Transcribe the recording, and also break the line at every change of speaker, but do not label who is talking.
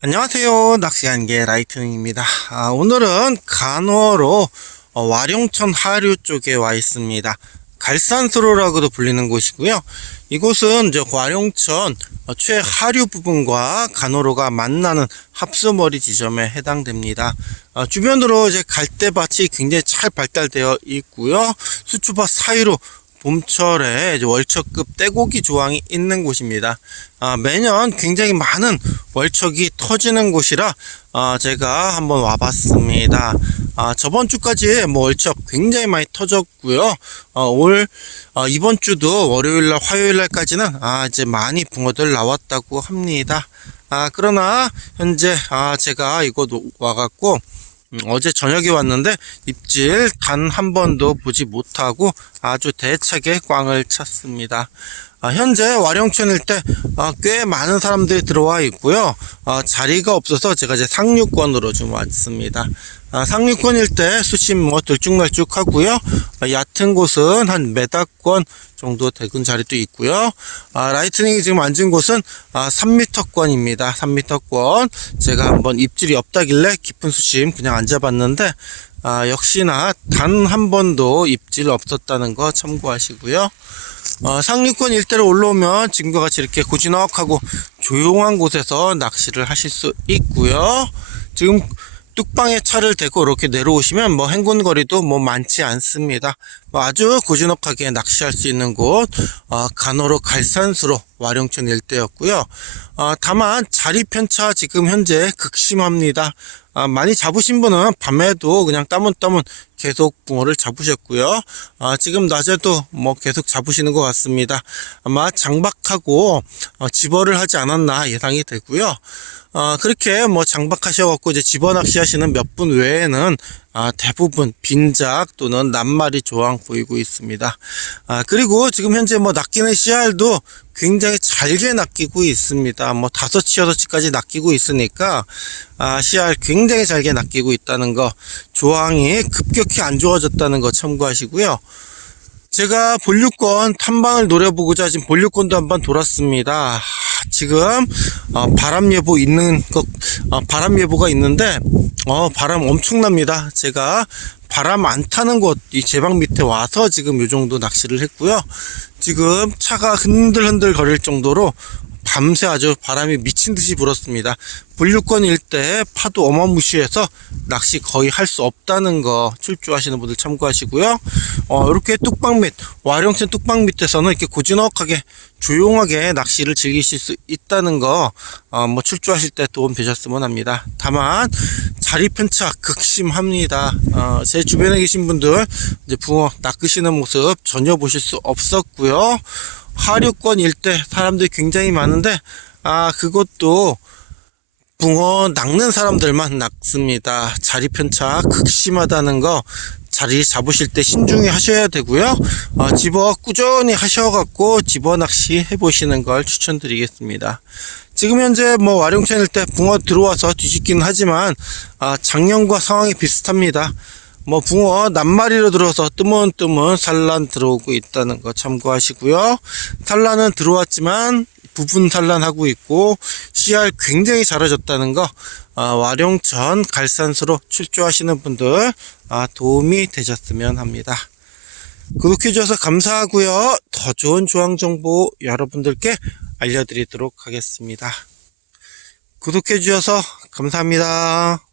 안녕하세요. 낚시한개 라이트닝입니다. 아, 오늘은 간호로 어, 와룡천 하류 쪽에 와 있습니다. 갈산수로라고도 불리는 곳이고요. 이곳은 이제 와룡천 어, 최하류 부분과 간호로가 만나는 합수머리 지점에 해당됩니다. 어, 주변으로 이제 갈대밭이 굉장히 잘 발달되어 있고요. 수초밭 사이로 봄철에 월척급 떼고기 조항이 있는 곳입니다. 아, 매년 굉장히 많은 월척이 터지는 곳이라 아, 제가 한번 와봤습니다. 아, 저번 주까지 뭐 월척 굉장히 많이 터졌고요. 어, 올 어, 이번 주도 월요일날 화요일날까지는 아, 이제 많이 붕어들 나왔다고 합니다. 아, 그러나 현재 아, 제가 이곳 와갖고 음, 어제 저녁에 왔는데 입질 단 한 번도 보지 못하고 아주 대차게 꽝을 쳤습니다. 아, 현재 와룡천 일대 아, 꽤 많은 사람들이 들어와 있고요. 아, 자리가 없어서 제가 이제 상류권으로 좀 왔습니다. 아, 상류권 일대 수심 뭐 들쭉날쭉 하고요. 아, 얕은 곳은 한 메다권 정도 대근 자리도 있고요. 아, 라이트닝이 지금 앉은 곳은 아, 3m권입니다. 3m권. 제가 한번 입질이 없다길래 깊은 수심 그냥 앉아봤는데 아, 역시나 단 한 번도 입질 없었다는 거 참고하시고요. 어, 상류권 일대로 올라오면 지금과 같이 이렇게 고즈넉하고 조용한 곳에서 낚시를 하실 수 있고요. 지금 뚝방에 차를 대고 이렇게 내려오시면 뭐 행군거리도 뭐 많지 않습니다. 뭐 아주 고즈넉하게 낚시할 수 있는 곳 어, 간호로 갈산수로 와룡천 일대였고요. 어, 다만 자리 편차 지금 현재 극심합니다. 아, 많이 잡으신 분은 밤에도 그냥 따문따문 계속 붕어를 잡으셨고요. 아, 지금 낮에도 뭐 계속 잡으시는 것 같습니다. 아마 장박하고 어, 집어를 하지 않았나 예상이 되고요. 어, 그렇게 뭐 장박하셔갖고 이제 집어 낚시하시는 몇 분 외에는 아, 대부분 빈작 또는 낱마리 조항 보이고 있습니다. 아, 그리고 지금 현재 뭐 낚이는 씨알도 굉장히 잘게 낚이고 있습니다. 뭐 다섯 치 여섯 치까지 낚이고 있으니까 아, 씨알 굉장히 잘게 낚이고 있다는 거 조항이 급격히 안 좋아졌다는 거 참고하시고요. 제가 본류권 탐방을 노려보고자 지금 본류권도 한번 돌았습니다. 지금 어, 바람 예보 있는 것 어, 바람 예보가 있는데 어, 바람 엄청납니다. 제가 바람 안 타는 곳 이 제방 밑에 와서 지금 요 정도 낚시를 했고요. 지금 차가 흔들흔들 거릴 정도로 밤새 아주 바람이 미친 듯이 불었습니다. 분류권 일대 파도 어마무시해서 낚시 거의 할 수 없다는 거 출조하시는 분들 참고하시고요. 어, 이렇게 뚝방 밑, 와룡천 뚝방 밑에서는 이렇게 고즈넉하게 조용하게 낚시를 즐기실 수 있다는 거, 어, 뭐 출조하실 때 도움 되셨으면 합니다. 다만, 자리 편차 극심합니다. 어, 제 주변에 계신 분들, 이제 붕어 낚으시는 모습 전혀 보실 수 없었고요. 하류권 일대 사람들이 굉장히 많은데 아 그것도 붕어 낚는 사람들만 낚습니다. 자리 편차 극심하다는 거 자리 잡으실 때 신중히 하셔야 되고요. 어, 집어 꾸준히 하셔갖고 집어 낚시 해보시는 걸 추천드리겠습니다. 지금 현재 뭐 와룡천일 때 붕어 들어와서 뒤집기는 하지만 아, 작년과 상황이 비슷합니다. 뭐 붕어 낱마리로 들어서 뜨문뜨문 산란 들어오고 있다는 거 참고하시고요. 산란은 들어왔지만 부분 산란하고 있고 씨알 굉장히 잘해졌다는 거 아, 와룡천 갈산수로 출조하시는 분들 아, 도움이 되셨으면 합니다. 구독해 주셔서 감사하고요. 더 좋은 조항 정보 여러분들께 알려드리도록 하겠습니다. 구독해 주셔서 감사합니다.